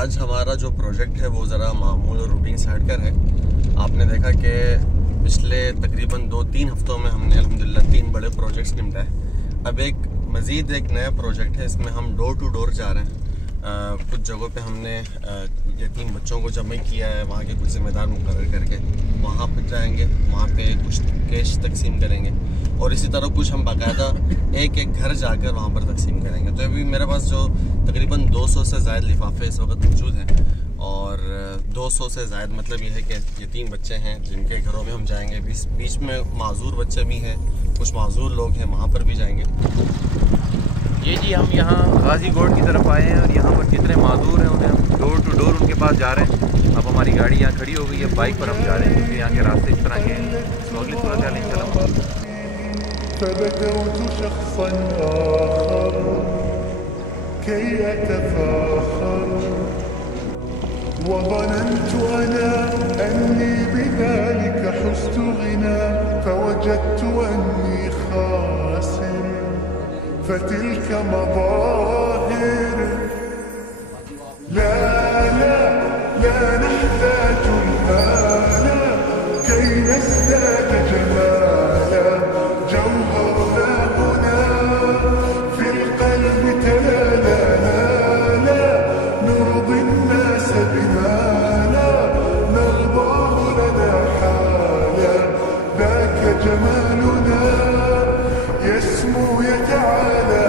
आज हमारा जो प्रोजेक्ट है वो ज़रा मामूल और रूटीन से हटकर है। आपने देखा कि पिछले तकरीबन 2-3 हफ्तों में हमने अल्हम्दुलिल्लाह 3 बड़े प्रोजेक्ट्स निपटाए। अब मज़ीद एक नया प्रोजेक्ट है, इसमें हम डोर टू डोर जा रहे हैं। कुछ जगहों पे हमने यतीम बच्चों को जमा किया है, वहाँ के कुछ ज़िम्मेदार मुकर्रर करके वहाँ पर जाएंगे, वहाँ पे कुछ कैश तकसीम करेंगे और इसी तरह कुछ हम बाकायदा एक एक घर जाकर वहाँ पर तकसीम करेंगे। तो अभी मेरे पास जो तकरीबन 200 से ज़ायद लिफाफे इस वक्त मौजूद हैं और 200 से ज़ायद मतलब ये है कि यतीम बच्चे हैं जिनके घरों में हम जाएंगे। बीच में माजूर बच्चे भी हैं, कुछ माजूर लोग हैं, वहाँ पर भी जाएंगे। ये जी हम यहाँ गाजी गोड की तरफ आए हैं और यहाँ पर जितने माजूर हैं उन्हें हम डोर टू डोर उनके पास जा रहे हैं। अब हमारी गाड़ी यहाँ खड़ी हो गई है, बाइक पर हम जा रहे हैं क्योंकि यहाँ के रास्ते इस तरह के हैं। अगली सूरत हाल इंशाल्लाह। فبدوت شخصا آخر كي أتفاخر وظننت أنا أني بذلك حزت غنى فوجدت أني خاسر فتلك مظاهر لا لا لا نحتاج المال كي نزداد جمالا جوهرنا هنا في القلب تلالا لا نرضي الناس بما لا نرضاه لنا حالا ذاك جمالنا يسمو يتعالى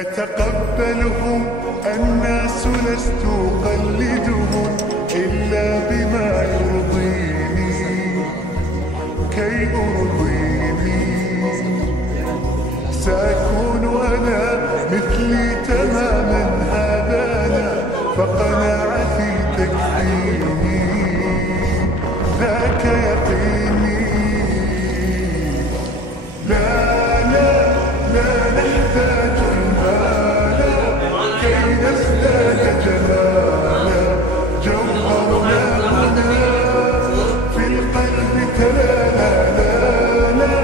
أتقبلهم الناس لست أقلدهم إلا بما يرضيني كي أرضيني سأكون أنا مثلي تماما هذا أنا فقناعتي تكفيني ذاك يقيني لا لا لا نحتاج المال كي نزداد جمالا جوهرنا هنا في القلب تلالا لا لا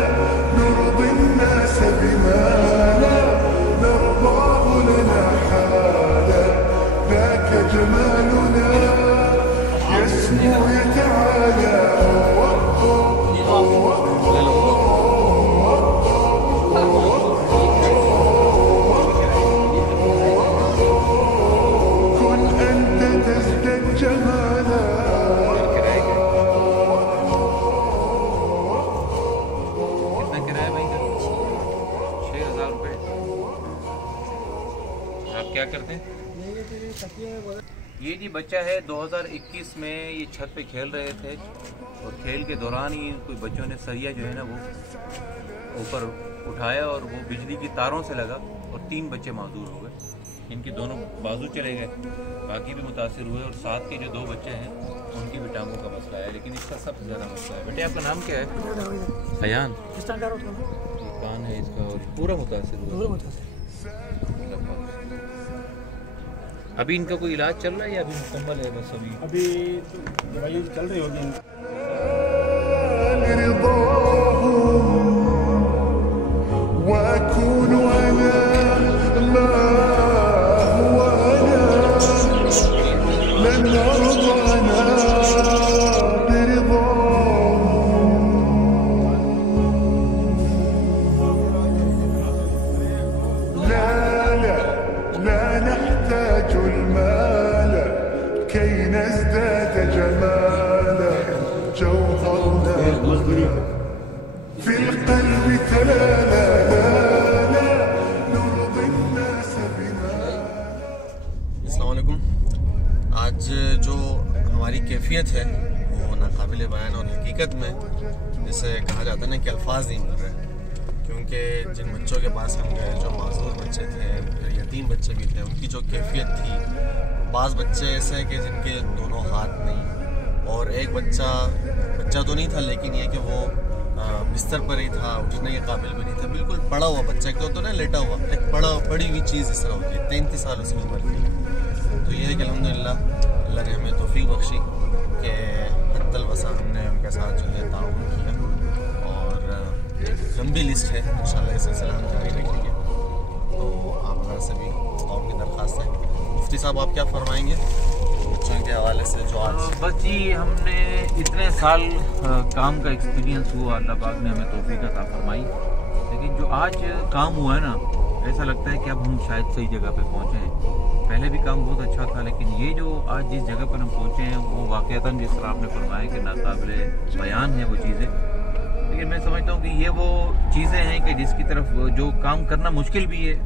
نرضي الناس بما لا نرضاه لنا حالا ذاك جمالنا يسمو يتعالى كن أنت تزداد جمالا कितना किराया भाई का? 6,000 रुपये। आप क्या करते हैं? ये जी बच्चा है 2021 में ये छत पे खेल रहे थे और खेल के दौरान ही कोई बच्चों ने सरिया जो है ना वो ऊपर उठाया और वो बिजली की तारों से लगा और 3 बच्चे माजूर हो गए। इनके दोनों बाजू चले गए, बाकी भी मुतासिर हुए और साथ के जो 2 बच्चे हैं उनकी भी टांगों का मसला है, लेकिन इसका सबसे ज़्यादा मसला है। बेटे आपका नाम क्या है? अयान। ये कान है इसका और पूरा मुतासिर हुआ। अभी इनका कोई इलाज चल रहा है या अभी मुकम्मल है? बस अभी तो दवाई चल रही होगी। كي نزداد جمالا جوهرنا في القلب تلالا لا لا نرضي الناس بما। अस्सलाम वालेकुम। आज जो हमारी कैफियत है वो नाकाबिल काबिल बयान और हकीकत में जैसे कहा जाता है ना कि अल्फाज नहीं मिल रहे, क्योंकि जिन बच्चों के पास हम गए जो माजूर बच्चे थे, फिर यतीम बच्चे भी थे, उनकी जो कैफियत थी, बाज़ बच्चे ऐसे कि जिनके दोनों हाथ नहीं, और एक बच्चा तो नहीं था लेकिन ये कि वो बिस्तर पर ही था, उठने के काबिल भी नहीं था, बिल्कुल पड़ा हुआ बच्चा, एक तो ना लेटा हुआ, एक पड़ी हुई चीज़ इस तरह होती है। 33 साल उसकी उम्र थी। तो ये है कि अल्हम्दुलिल्लाह अल्लाह ने हमें तौफीक बख्शी कि हद्दल वसा हमने उनके साथ जो है ताउन किया, और लंबी लिस्ट है, इंशाल्लाह ये सिलसिला हम जारी रखेंगे। तो आप से भी ताउन की दरख्वास्त है। मुफ्ती साहब आप क्या फरमाएंगे बच्चों के हवाले से जो आज? बस जी, हमने इतने साल काम का एक्सपीरियंस हुआ, अल्लाह पाक ने हमें तौफीक अता फरमाई, लेकिन जो आज काम हुआ है ना, ऐसा लगता है कि अब हम शायद सही जगह पे पहुँचे हैं। पहले भी काम बहुत अच्छा था, लेकिन ये जो आज जिस जगह पर हम पहुँचे हैं वो वाक़तन जिस तरह आपने फरमाया कि नाकाबिले बयान है वो चीज़ें, लेकिन मैं समझता हूँ कि ये वो चीज़ें हैं कि जिसकी तरफ जो काम करना मुश्किल भी है।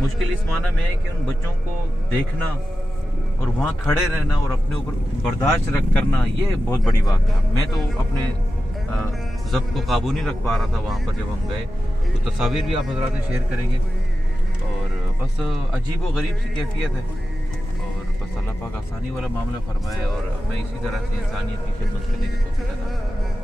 मुश्किल इस माना में है कि उन बच्चों को देखना और वहाँ खड़े रहना और अपने ऊपर बर्दाश्त रख करना, ये बहुत बड़ी बात है। मैं तो अपने ज़ब्त को काबू नहीं रख पा रहा था वहाँ पर जब हम गए। तो तस्वीर भी आप हज़रात से शेयर करेंगे, और बस अजीब व गरीब सी कैफियत है, और बस अल्लाह पाक आसानी वाला मामला फरमाए, और मैं इसी तरह से इंसानियत की खिदमत करने की तौफीक अता फरमाए।